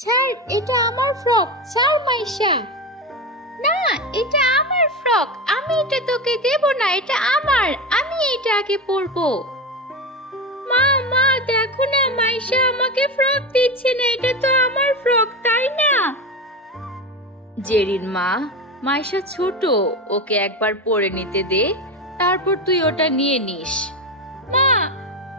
ছাড়, এটা আমার ফ্রক। ছাড় মাইশা। না, এটা আমার ফ্রক। আমি এটা তোকে দেব না, এটা আমার। আমি এটা আগে পরবো। মা মা, দেখো না, মাইশা আমাকে ফ্রক দিচ্ছে না। এটা তো আমার ফ্রক, তাই না? জেরিন মা, মাইশা ছোট, ওকে একবার পরে নিতে দে, তারপর তুই ওটা নিয়ে নিস। মা,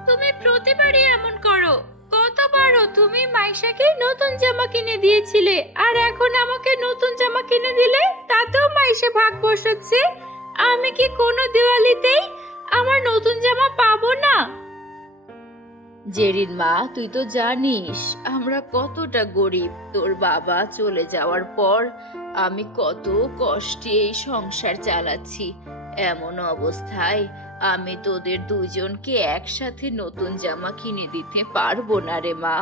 তুমি প্রতিবারই এমন করো। গতবারও তুমি মাইশাকে নতুন জামা কিনে দিয়েছিলে, আর এখন আমাকে নতুন জামা কিনে দিলে, তাতেও মাইশা ভাগ বসাচ্ছে। আমি কি কোনো দিওয়ালিতেই আমার নতুন জামা পাবো না? জেরিন মা, তুই তো জানিস আমরা কতটা গরিব। তোর বাবা চলে যাওয়ার পর আমি কত কষ্টে এই সংসার চালাচ্ছি। এমন অবস্থায় আমি তোদের দুজনকে একসাথে নতুন জামা কিনে দিতে পারবো না রে মা।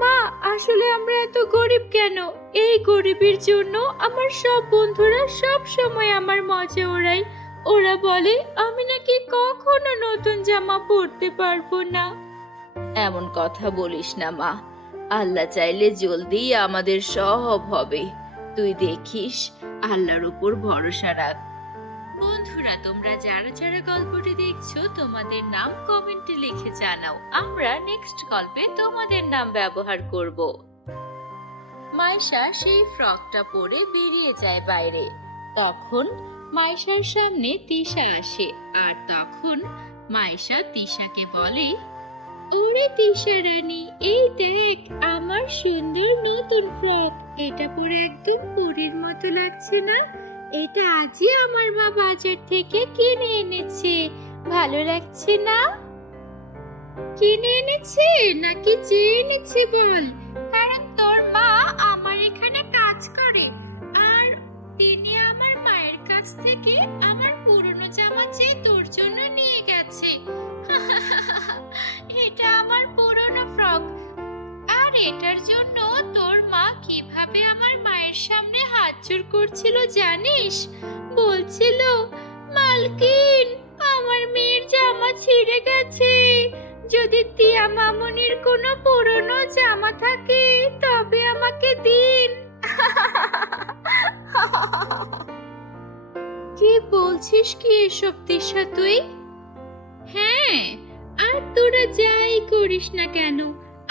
মা, আসলে আমরা এত গরিব কেন? এই গরিবের জন্য আমার সব বন্ধুরা সব সময় আমার মজা ওড়ায়। ওরা বলে আমি নাকি কখনো নতুন জামা পরতে পারবো না। এমন কথা বলিস না মা। আল্লাহ চাইলে জলদি আমাদের সব হবে। তুই দেখিস, আল্লাহর উপর ভরসা রাখ। বন্ধুরা, তোমরা যারা যারা গল্পটি দেখছো, তোমাদের নাম কমেন্টে লিখে জানাও। আমরা নেক্সট গল্পে তোমাদের নাম ব্যবহার করব। মাইশা সেই ফ্রকটা পরে বেরিয়ে যায় বাইরে। তখন মাইশার সামনে তিশা আসে, আর তখন মাইশা তিশাকে বলে, ওরে তিশা রানী, এই দেখ আমার সুন্দর নতুন ফ্রক। এটা পরে একদম পরীর মতো লাগছে না? এটা আজই আমার মা বাজার থেকে কিনে এনেছে। ভালো লাগছে না? কিনে এনেছে নাকি চেয়ে এনেছে বল? কারণ তোর মা আমার এখানে কাজ করে, আর তিনি আমার মায়ের কাছ থেকে আমার পুরনো জামা চেয়ে তোর জন্য নিয়ে গেছে। এটা আমার পুরনো ফ্রক, আর এটার জন্য তোর মা কিভাবে আমার মায়ের সামনে হাত জোড় করছিল জানিস? বলছিল, মালকিন, আমার মেয়ের জামা ছিঁড়ে গেছে। যদি তিয়া মামুনির কোনো পুরনো জামা থাকে তবে আমাকে দিন। কি বলছিস কি এসব তিশা তুই? হ্যাঁ, আর তোরা যাই করিস না কেন,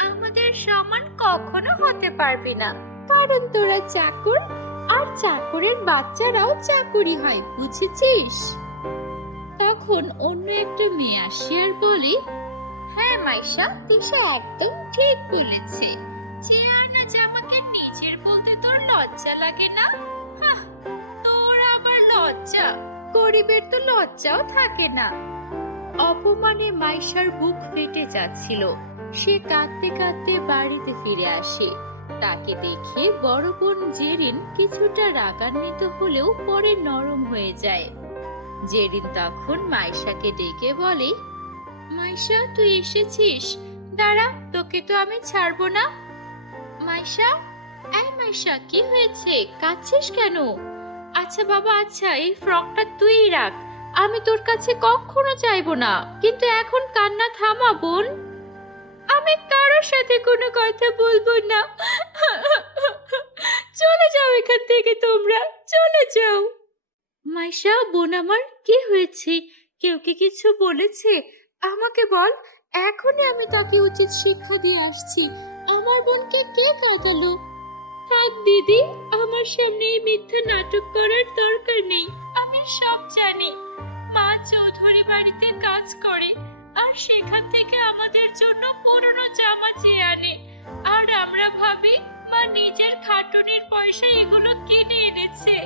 আমাদের সমান কখনো হতে পারবি না। কারণ তোরা চাকর, আর চাকরের বাচ্চারাও চাকরি হয়, বুঝেছিস? তখন অন্য একটা মেয়ে আসে আর বলে, হ্যাঁ মাইশা, তিশা একদম ঠিক বলেছে। যে আনা জামাকে নিজের বলতে তোর লজ্জা লাগে না? হাহ, তোর আবার লজ্জা? গরিবের তো লজ্জাও থাকে না। অপমানে মাইশার বুক ফেটে যাচ্ছিল। সে কাঁদতে কাঁদতে বাড়িতে ফিরে আসে। তাকে দেখে বড় বোন জেরিন কিছুটা রাগান্বিত হলেও পরে নরম হয়ে যায়। জেরিন তখন মাইশাকে ডেকে বলে, মাইশা, তুই এসেছিস? দাঁড়া, তোকে তো আমি ছাড়বো না। মাইশা, এই মাইশা, কি হয়েছে? কাঁদছিস কেন? আচ্ছা বাবা, আচ্ছা, এই ফ্রকটা তুই রাখ। আমি তোর কাছে কখনো চাইবো না, কিন্তু এখন কান্না থামা বোন। আমি কারোর সাথে কোনো কথা বলবো না। চলে যাও এখান থেকে, তোমরা চলে যাও। মাইশা বোন আমার, কি হয়েছে? কেউ কি কিছু বলেছে? আমাকে বল, এখনই আমি তাকে উচিত শিক্ষা দিয়ে আসছি। আমার বোনকে কে কাঁদালো? থাক দিদি, আমার সামনে এই মিথ্যা নাটক করার দরকার নেই। আমি সব জানি। মা চৌধুরী বাড়িতে কাজ করে, আর সেখান থেকে আমাদের জন্য পুরনো জামা চেয়ে আনে, আর আমরা ভাবি মা নিজের খাটুনির পয়সা এগুলো কিনে এনেছে।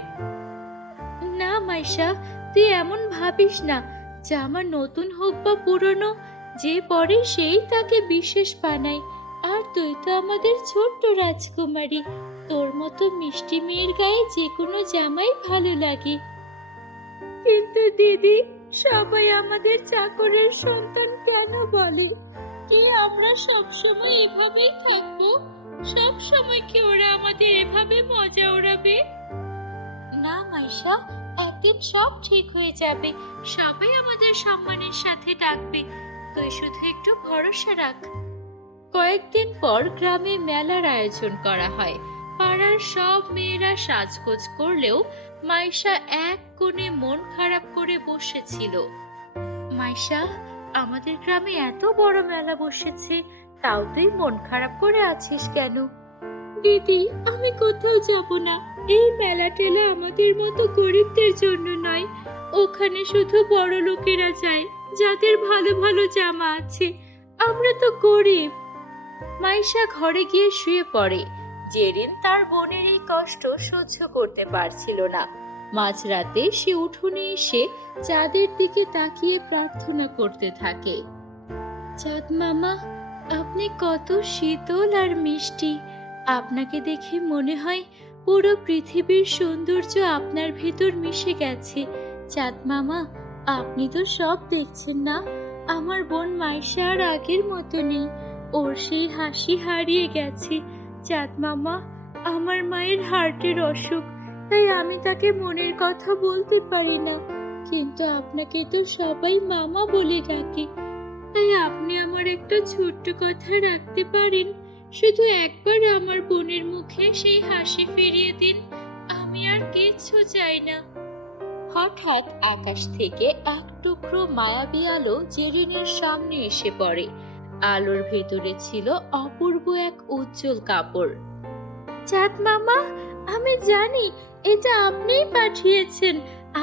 না মাইশা, তুই এমন ভাবিস না। জামা নতুন হোক বা পুরনো, যে পরে সেই তাকে বিশেষ বানায়। আর তুই তো আমাদের ছোট্ট রাজকুমারী, তোর মতো মিষ্টি মেয়ের গায়ে যে কোনো জামাই ভালো লাগে। কিন্তু দিদি, সবাই আমাদের চাকরের সন্তান কেন বলে? কি আমরা সবসময় এভাবেই থাকবো? সব সময় কি ওরা আমাদের এভাবে মজা ওড়াবে? না মাইশা, একদিন সব ঠিক হয়ে যাবে। সবাই আমাদের সম্মানের সাথে ডাকবে। তুই শুধু একটু ভরসা রাখ। কয়েকদিন পর গ্রামে মেলার আয়োজন করা হয়। পাড়ার সব মেয়েরা সাজগোজ করলেও মাইশা এক কোণে মন খারাপ করে বসেছিল। মাইশা, আমাদের গ্রামে এত বড় মেলা বসেছে, তাও তুই মন খারাপ করে আছিস কেন? দিদি, আমি কোথাও যাব না। এই মেলা টেলা আমাদের মতো গরিবদের জন্য নয়। ওখানে শুধু বড় লোকেরা যায়, যাদের ভালো ভালো জামা আছে। আমরা তো গরিব। মাইশা ঘরে গিয়ে শুয়ে পড়ে। জেরিন তার বোনের এই কষ্ট সহ্য করতে পারছিল না। মাঝরাতে সে উঠোনে এসে চাঁদের দিকে তাকিয়ে প্রার্থনা করতে থাকে। চাঁদ মামা, আপনি কত শীতল আর মিষ্টি। আপনাকে দেখে মনে হয় পুরো পৃথিবীর সৌন্দর্য আপনার ভেতর মিশে গেছে। চাঁদ মামা, আপনি তো সব দেখছেন না। আমার বোন মাইশা আর আগের মতো নেই। ওর সেই হাসি হারিয়ে গেছে। চাঁদ মামা, আমার মায়ের হার্টের অসুখ, তাই আমি তাকে মনের কথা বলতে পারি না। কিন্তু আপনাকে তো সবাই মামা বলে ডাকে, তাই আপনি আমার একটা ছোট্ট কথা রাখতে পারেন। শুধু একবার আমার বোনের মুখে সেই হাসি ফিরিয়ে দিন। আমি আর কিচ্ছু চাই না। হঠাৎ আকাশ থেকে এক টুকরো মায়াবী আলো জেরিনের সামনে এসে পড়ে। আলোর ভেতরে ছিল অপূর্ব এক উজ্জ্বল কাপড়। চাঁদ মামা, আমি জানি এটা আপনিই পাঠিয়েছেন।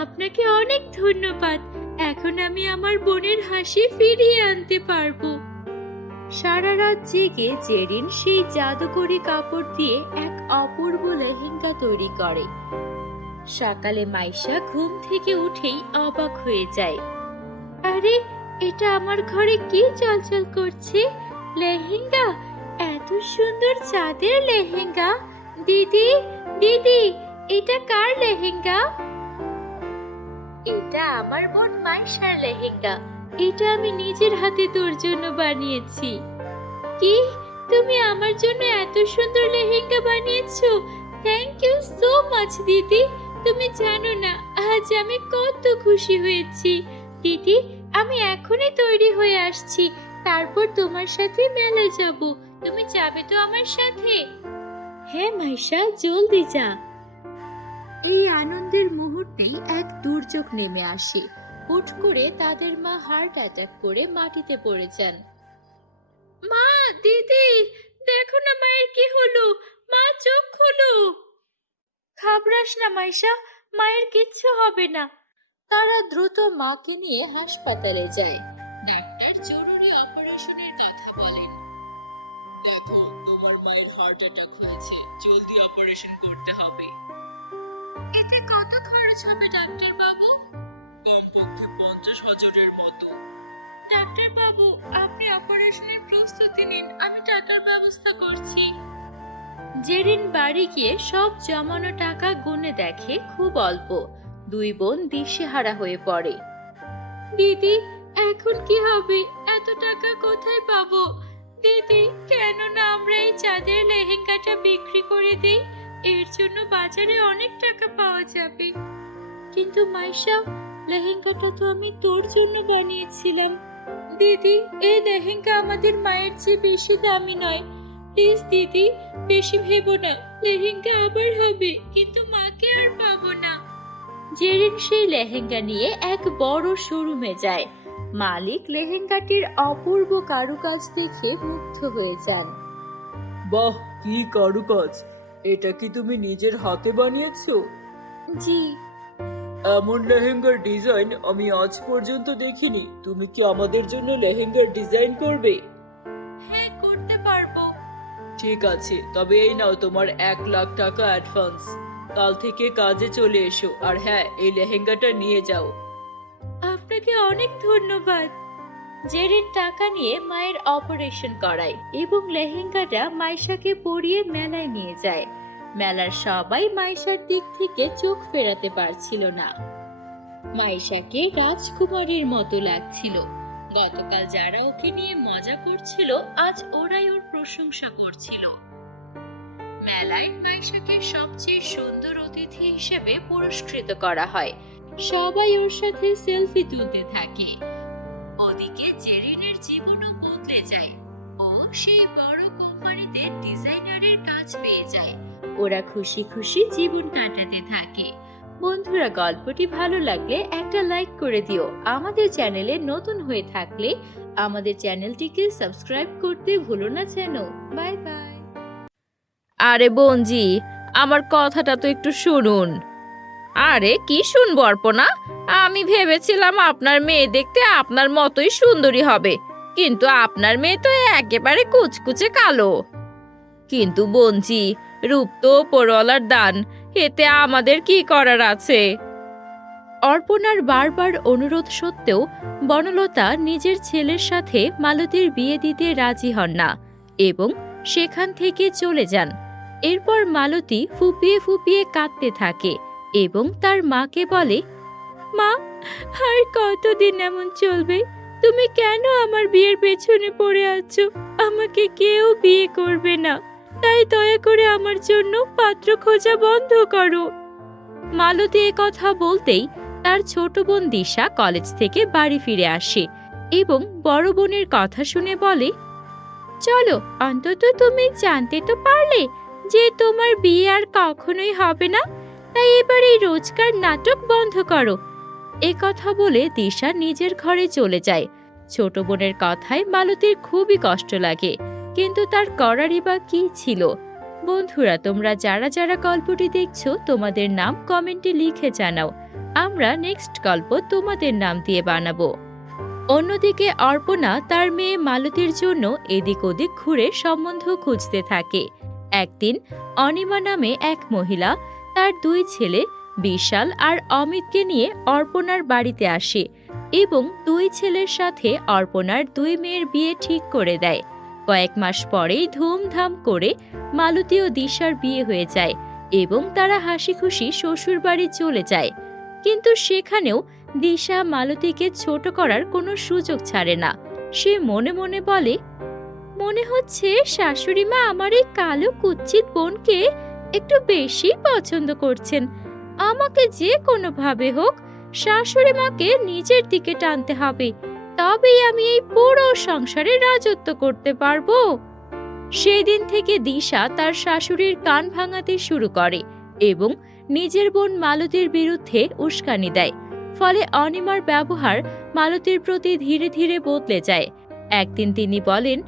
আপনাকে অনেক ধন্যবাদ। এখন আমি আমার বোনের হাসি ফিরিয়ে আনতে পারবো। সারা রাত জেগে জেরিন সেই জাদুকরি কাপড় দিয়ে এক অপূর্ব লেহেঙ্গা তৈরি করে। সকালে মাইশা ঘুম থেকে উঠেই অবাক হয়ে যায়। আরে, এটা আমার ঘরে কি চলচল করছে? লেহেঙ্গা, এত সুন্দর চাঁদের লেহেঙ্গা। দিদি, দিদি, এটা কার লেহেঙ্গা? এটা আমার বোন মাইশার লেহেঙ্গা। এটা আমি নিজের হাতে তোর জন্য বানিয়েছি। কি, তুমি আমার জন্য এত সুন্দর লেহেঙ্গা বানিয়েছো? থ্যাংক ইউ সো মাচ দিদি। তুমি জানো না আজ আমি কত খুশি হয়েছি। দিদি, আমি এখনই তৈরি হয়ে আসছি, তারপর তোমার সাথে মেলায় যাব। তুমি যাবে তো আমার সাথে? হ্যাঁ মাইশা, জলদি যা। এই আনন্দের মুহূর্তেই এক দুর্যোগ নেমে আসে। হুট করে তাদের মা হার্ট অ্যাটাক করে মাটিতে পড়ে যান। মা, দিদি, দেখো না মায়ের কি হলো। মা, চোখ খোলো। ঘাবড়াস না মাইশা, মায়ের কিচ্ছু হবে না। তারা দ্রুত মাকে নিয়ে হাসপাতালে যায়। ডাক্তার জরুরি অপারেশনের কথা বলেন। দেখো, তোমার মায়ের হার্ট অ্যাটাক হয়েছে, জলদি অপারেশন করতে হবে। এতে কত খরচ হবে ডাক্তার বাবু? কমপক্ষে 50,000-এর মতো। ডাক্তার বাবু, আপনি অপারেশনের প্রস্তুতি নিন, আমি টাকার ব্যবস্থা করছি। জেরিন বাড়ি গিয়ে সব জমানো টাকা গুনে দেখে খুব অল্প। দুই বোন দিশেহারা হয়ে পড়ে। দিদি, এখন কি হবে? এত টাকা কোথায় পাবো? দিদি, কেন না আমরা এই চাঁদের লেহেঙ্গাটা বিক্রি করে দিই? এর জন্য বাজারে অনেক টাকা পাওয়া যাবে। কিন্তু মাইশা, লেহেঙ্গাটা তো আমি তোর জন্য বানিয়েছিলাম। দিদি, এই লেহেঙ্গা আমাদের মায়ের চেয়ে বেশি দামি নয়। প্লিজ দিদি, বেশি ভেবো না। লেহেঙ্গা আবার হবে, কিন্তু মাকে আর পাবো না। জেরিন সেই লেহেঙ্গা নিয়ে এক বড় শোরুমে যায়। মালিক লেহেঙ্গাটির অপূর্ব কারুকাজ দেখে মুগ্ধ হয়ে যান। বাহ, কি কারুকাজ! এটা কি তুমি নিজের হাতে বানিয়েছো? জি। এমন লেহেঙ্গার ডিজাইন আমি আজ পর্যন্ত দেখিনি। তুমি কি আমাদের জন্য লেহেঙ্গার ডিজাইন করবে? হ্যাঁ, করতে পারবো। ঠিক আছে, তবে এই নাও তোমার 1,00,000 টাকা অ্যাডভান্স। কাল থেকে কাজে চলে এসো, আর হ্যাঁ, এই লেহেঙ্গাটা নিয়ে যাও। আপনাকে অনেক ধন্যবাদ। জেরিন টাকা নিয়ে মায়ের অপারেশন করায় এবং লেহেঙ্গাটা মাইশাকে পরিয়ে মেলায় নিয়ে যায়। মেলার সবাই মাইশার দিক থেকে চোখ ফেরাতে পারছিল না। মাইশাকে রাজকুমারীর মতো লাগছিল। গতকাল যারা ওকে নিয়ে মজা করছিল, আজ ওরাই ওর প্রশংসা করছিল। মেলায় মাইশাকে সবচেয়ে সুন্দর অতিথি হিসেবে পুরস্কৃত করা হয়। সবাই ওর সাথে সেলফি তুলতে থাকে। ওদিকে জেরিনের জীবনও বদলে যায়। ও সেই বড় কোম্পানিতে ডিজাইনারের কাজ পেয়ে যায়। ওরা খুশি খুশি জীবন কাটাতে থাকে। বন্ধুরা, গল্পটি ভালো লাগলে একটা লাইক করে দিও। আমাদের চ্যানেলে নতুন হয়ে থাকলে আমাদের চ্যানেলটিকে সাবস্ক্রাইব করতে ভুলো না যেন। Bye bye. আরে বোনজি, আমার কথাটা তো একটু শুনুন। আরে কি শুনবো অর্পণা? আমি ভেবেছিলাম আপনার মেয়ে দেখতে আপনার মতোই সুন্দরী হবে, কিন্তু আপনার মেয়ে তো একেবারে কুচকুচে কালো। কিন্তু বোনজি, রূপ তো ওপরওয়ালার দান, এতে আমাদের কি করার আছে? অর্পণার বারবার অনুরোধ সত্ত্বেও বনলতা নিজের ছেলের সাথে মালতীর বিয়ে দিতে রাজি হন না এবং সেখান থেকে চলে যান। এরপর মালতী ফুপিয়ে ফুপিয়ে কাঁদতে থাকে এবং তার মাকে বলে, মা, আর কতদিন এমন চলবে? তুমি কেন আমার বিয়ের পেছনে পড়ে আছো? আমাকে কেউ বিয়ে করবে না, তাই দয়া করে আমার জন্য পাত্র খোঁজা বন্ধ করো। মালতী কথা বলতেই তার ছোট বোন দিশা কলেজ থেকে বাড়ি ফিরে আসে এবং বড় বোনের কথা শুনে বলে, চলো, অন্তত তুমি জানতে তো পারলে যে তোমার বিয়ে আর কখনোই হবে না, তাই এবার এই রোজকার নাটক বন্ধ করো। কথা বলে দিশা নিজের ঘরে চলে যায়। ছোট বোনের কথায় মালতীর খুবই কষ্ট লাগে, কিন্তু তার করারই বা কি ছিল? বন্ধুরা, তোমরা যারা যারা গল্পটি দেখছো তোমাদের নাম কমেন্টে লিখে জানাও। আমরা নেক্সট গল্প তোমাদের নাম দিয়ে বানাবো। অন্যদিকে অর্পণা তার মেয়ে মালতীর জন্য এদিক ওদিক ঘুরে সম্বন্ধ খুঁজতে থাকে। একদিন অনিমা নামে এক মহিলা তার দুই ছেলে বিশাল আর অমিতকে নিয়ে অর্পণার বাড়িতে আসে এবং দুই ছেলের সাথে অর্পণার দুই মেয়ের বিয়ে ঠিক করে দেয়। কয়েক মাস পরেই ধুমধাম করে মালতী ও দিশার বিয়ে হয়ে যায় এবং তারা হাসি খুশি শ্বশুর বাড়ি চলে যায়। কিন্তু সেখানেও দিশা মালতীকে ছোট করার কোনো সুযোগ ছাড়ে না। সে মনে মনে বলে, মনে হচ্ছে শাশুড়ি মা আমার এই কালো কুৎসিত বোনকে একটু বেশি পছন্দ করছেন। আমাকে যে কোনোভাবে হোক শাশুড়ি মাকে নিজের দিকে টানতে হবে, তবেই আমি এই পুরো সংসারে রাজত্ব করতে পারবো। সেই দিন থেকে দিশা তার শাশুড়ির কান ভাঙাতে শুরু করে এবং নিজের বোন মালতীর বিরুদ্ধে উস্কানি দেয়। ফলে অনিমার ব্যবহার মালতীর প্রতি ধীরে ধীরে বদলে যায়। একদিন তিনি বলেন,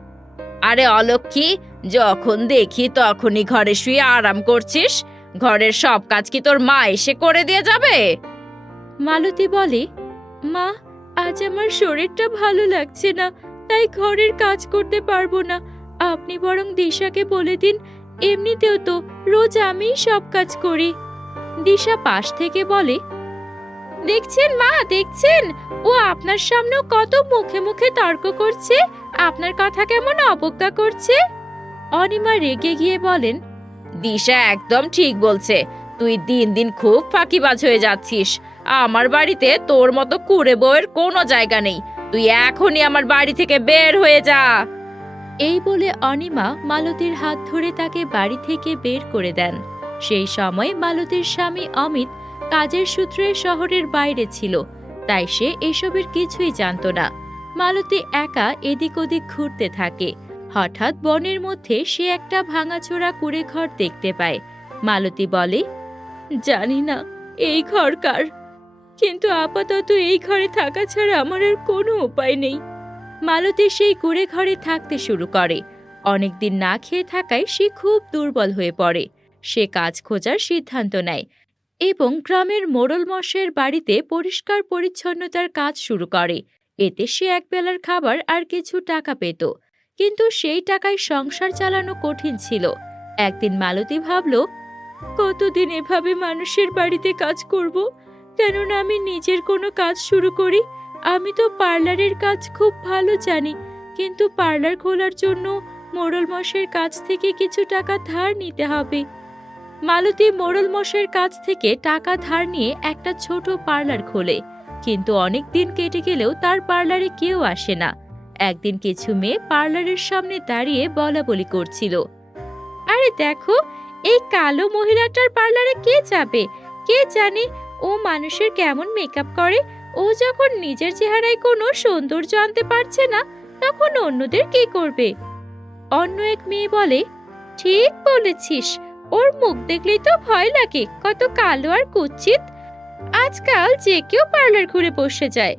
আরে অলক্ষী, যখন দেখি তখনই ঘরে শুয়ে আরাম করছিস। ঘরের সব কাজ কি তোর মা এসে করে দিয়ে যাবে? মালতী বলে, মা, আজ আমার শরীরটা ভালো লাগছে না, তাই ঘরের কাজ করতে পারবো না। আপনি বরং দিশাকে বলে দিন, এমনিতেও তো রোজ আমিই সব কাজ করি। দিশা পাশ থেকে বলে, দেখছেন মা, দেখছেন, ও আপনার সামনেও কত মুখে মুখে তর্ক করছে, আপনার কথা কেমন অবজ্ঞা করছে। অনিমা রেগে গিয়ে বলেন, দিশা একদম ঠিক বলছে, তুই দিন দিন খুব ফাঁকিবাজ হয়ে যাচ্ছিস। আমার বাড়িতে তোর মতো কুঁড়ে বউয়ের কোনো জায়গা নেই। তুই এখনই আমার বাড়ি থেকে বের হয়ে যা। এই বলে অনিমা মালতীর হাত ধরে তাকে বাড়ি থেকে বের করে দেন। সেই সময় মালতীর স্বামী অমিত কাজের সূত্রে শহরের বাইরে ছিল, তাই সে এসবের কিছুই জানত না। মালতী একা এদিক ওদিক ঘুরতে থাকে। হঠাৎ বনের মধ্যে সে একটা ভাঙাচোরা কুঁড়ে ঘর দেখতে পায়। মালতী বলে, জানি না এই ঘর কার, কিন্তু আপাতত এই ঘরে থাকা ছাড়া আমার আর কোনো উপায় নেই। মালতী সেই কুঁড়ে ঘরে থাকতে শুরু করে। অনেকদিন না খেয়ে থাকায় সে খুব দুর্বল হয়ে পড়ে। সে কাজ খোঁজার সিদ্ধান্ত নেয় এবং গ্রামের মোড়ল মশাইয়ের বাড়িতে পরিষ্কার পরিচ্ছন্নতার কাজ শুরু করে। এতে সে একবেলার খাবার আর কিছু টাকা পেত, কিন্তু সেই টাকায় সংসার চালানো কঠিন ছিল। একদিন মালতী ভাবল, কতদিন এভাবে মানুষের বাড়িতে কাজ করব? কেননা আমি নিজের কোনো কাজ শুরু করি। আমি তো পার্লারের কাজ খুব ভালো জানি, কিন্তু পার্লার খোলার জন্য মোড়ল মশাইয়ের কাছ থেকে কিছু টাকা ধার নিতে হবে। মালতী মোড়ল মশাইয়ের কাছ থেকে টাকা ধার নিয়ে একটা ছোট পার্লার খোলে, কিন্তু অনেক দিন কেটে গেলেও তার পার্লারে কেউ আসে না। একদিন কিছু মেয়ে পার্লারের সামনে দাঁড়িয়ে বলাবলি করছিল, আরে দেখো, এই কালো মহিলাটার পার্লারে কে যাবে? কে জানে ও মানুষের কেমন মেকআপ করে। ও যখন নিজের চেহারায় কোনো সৌন্দর্য আনতে পারছে না, তখন অন্যদের কি করবে? অন্য এক মেয়ে বলে, ঠিক বলেছিস, ওর মুখ দেখলেই তো ভয় লাগে, কত কালো আর কুৎসিত। আজকাল যে কেউ পার্লার ঘুরে বসে যায়।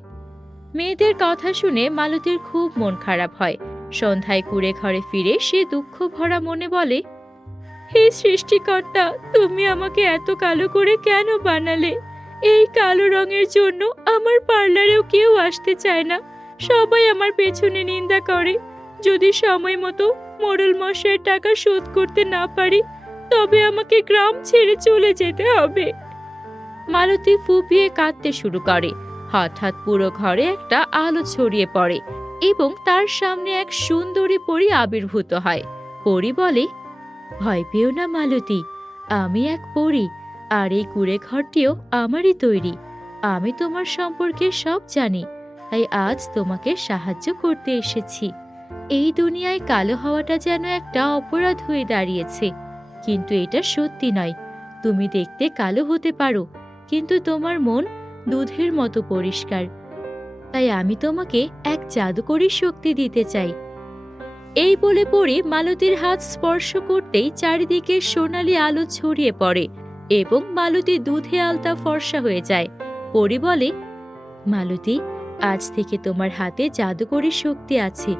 মেয়েদের কথা শুনে মালতীর খুব মন খারাপ হয়। সন্ধ্যায় কুড়ে ঘরে ফিরে সে দুঃখ ভরা মনে বলে, হে সৃষ্টিকর্তা, তুমি আমাকে এত কালো করে কেন বানালে? এই কালো রঙের জন্য আমার পার্লারেও কেউ আসতে চায় না, সবাই আমার পেছনে নিন্দা করে। যদি সময় মতো মোড়ল মশাইয়ের টাকা শোধ করতে না পারি, তবে আমাকে গ্রাম ছেড়ে চলে যেতে হবে। মালতী ফুপিয়ে কাঁদতে শুরু করে। হঠাৎ পুরো ঘরে একটা আলো ছড়িয়ে পড়ে এবং তার সামনে এক সুন্দরী পরী আবির্ভূত হয়। পরী বলে, ভয় পেও না মালতী, আমি এক পরী, আর এই কুঁড়ে ঘরটিও আমারই তৈরি। আমি তোমার সম্পর্কে সব জানি, তাই আজ তোমাকে সাহায্য করতে এসেছি। এই দুনিয়ায় কালো হওয়াটা যেন একটা অপরাধ হয়ে দাঁড়িয়েছে, কিন্তু এটা সত্যি নয়। তুমি দেখতে কালো হতে পারো, কিন্তু তোমার মন দুধের মতো পরিষ্কার। তাই আমি তোমাকে এক জাদুকরী শক্তি দিতে চাই। এই বলে পরে মালতীর হাত স্পর্শ করতেই চারিদিকে সোনালী আলো ছড়িয়ে পড়ে এবং মালতী দুধে আলতা ফর্সা হয়ে যায়। পরি বলে, মালতী, আজ থেকে তোমার হাতে জাদুকরী শক্তি আছে।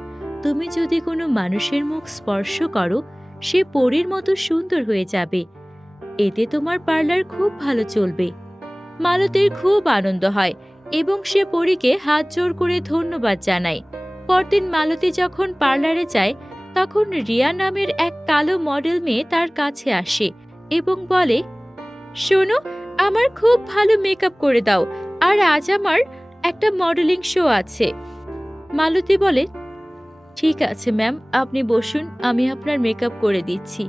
তুমি যদি কোনো মানুষের মুখ স্পর্শ করো, সে পরীর মতো সুন্দর হয়ে যাবে। এতে তোমার পার্লার খুব ভালো চলবে। মালতীর খুব আনন্দ হয় এবং সে পরীকে হাত জোড় করে ধন্যবাদ জানায়। পরদিন মালতী যখন পার্লারে যায়, তখন রিয়া নামের এক কালো মডেল মেয়ে তার কাছে আসে এবং বলে, শোনো, আমার খুব ভালো মেকআপ করে দাও, আর আজ আমার একটা মডেলিং শো আছে। মালতী বলে, ঠিক আছে ম্যাম, আপনি বসুন, আমি আপনার মেকআপ করে দিচ্ছি।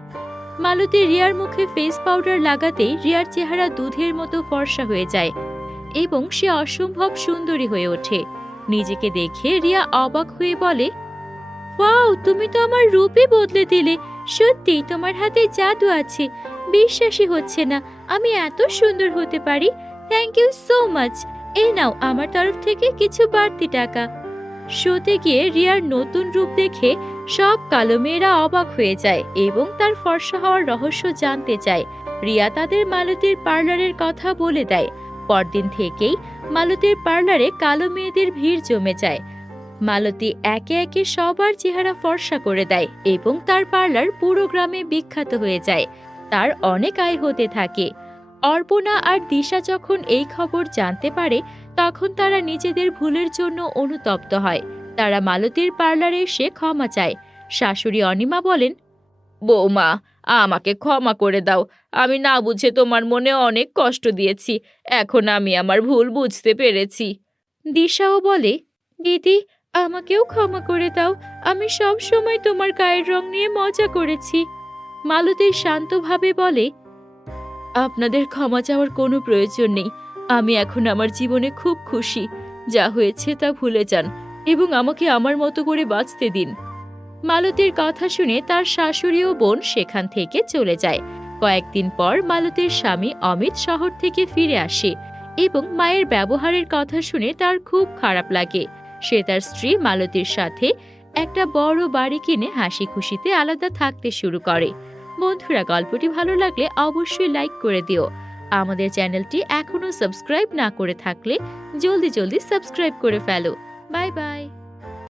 মালতী রিয়ার মুখে ফেস পাউডার লাগাতেই রিয়ার চেহারা দুধের মতো ফর্সা হয়ে যায় এবং সে অসম্ভব সুন্দরী হয়ে ওঠে। নিজেকে দেখে রিয়া অবাক হয়ে বলে, ওয়াও, তুমি তো আমার রূপই বদলে দিলে। সত্যি তোমার হাতে জাদু আছে, বিশ্বাসই হচ্ছে না আমি এত সুন্দর হতে পারি। Thank you so much. এই নাও আমার তরফ থেকে কিছু বাড়তি টাকা। শোতে গিয়ে রিয়ার নতুন রূপ দেখে সব কালো মেয়েরা অবাক হয়ে যায় এবং তার ফর্সা হওয়ার রহস্য জানতে চায়। রিয়া তাদের মালতীর পার্লারের কথা বলে দেয়। পরদিন থেকেই মালতীর পার্লারে কালো মেয়েদের ভিড় জমে যায়। মালতী একে একে সবার চেহারা ফর্সা করে দেয় এবং তার পার্লার পুরো গ্রামে বিখ্যাত হয়ে যায়। তার অনেক আয় হতে থাকে। অর্পণা আর দিশা যখন এই খবর জানতে পারে, তখন তারা নিজেদের ভুলের জন্য অনুতপ্ত হয়। তারা মালতীর পার্লারে এসে ক্ষমা চায়। শাশুড়ি অনিমা বলেন, বৌমা, আমাকে ক্ষমা করে দাও। আমি না বুঝে তোমার মনে অনেক কষ্ট দিয়েছি। এখন আমি আমার ভুল বুঝতে পেরেছি। দিশাও বলে, দিদি, আমাকেও ক্ষমা করে দাও, আমি সব সময় তোমার গায়ের রং নিয়ে মজা করেছি। মালতী শান্তভাবে বলে, আপনাদের ক্ষমা চাওয়ার কোনো প্রয়োজন নেই। আমি এখন আমার জীবনে খুব খুশি। যা হয়েছে তা ভুলে যান এবং আমাকে আমার মতো করে বাঁচতে দিন। মালতীর কথা শুনে তার শাশুড়ি ও বোন সেখান থেকে চলে যায়। কয়েকদিন পর মালতীর স্বামী অমিত শহর থেকে ফিরে আসে এবং মায়ের ব্যবহারের কথা শুনে তার খুব খারাপ লাগে। সে তার স্ত্রী মালতীর সাথে একটা বড় বাড়ি কিনে হাসি খুশিতে আলাদা থাকতে শুরু করে। বন্ধুরা, গল্পটি ভালো লাগলে অবশ্যই লাইক করে দিও। আমাদের চ্যানেলটি এখনো সাবস্ক্রাইব না করে থাকলে জলদি জলদি সাবস্ক্রাইব করে ফেলো। Bye bye.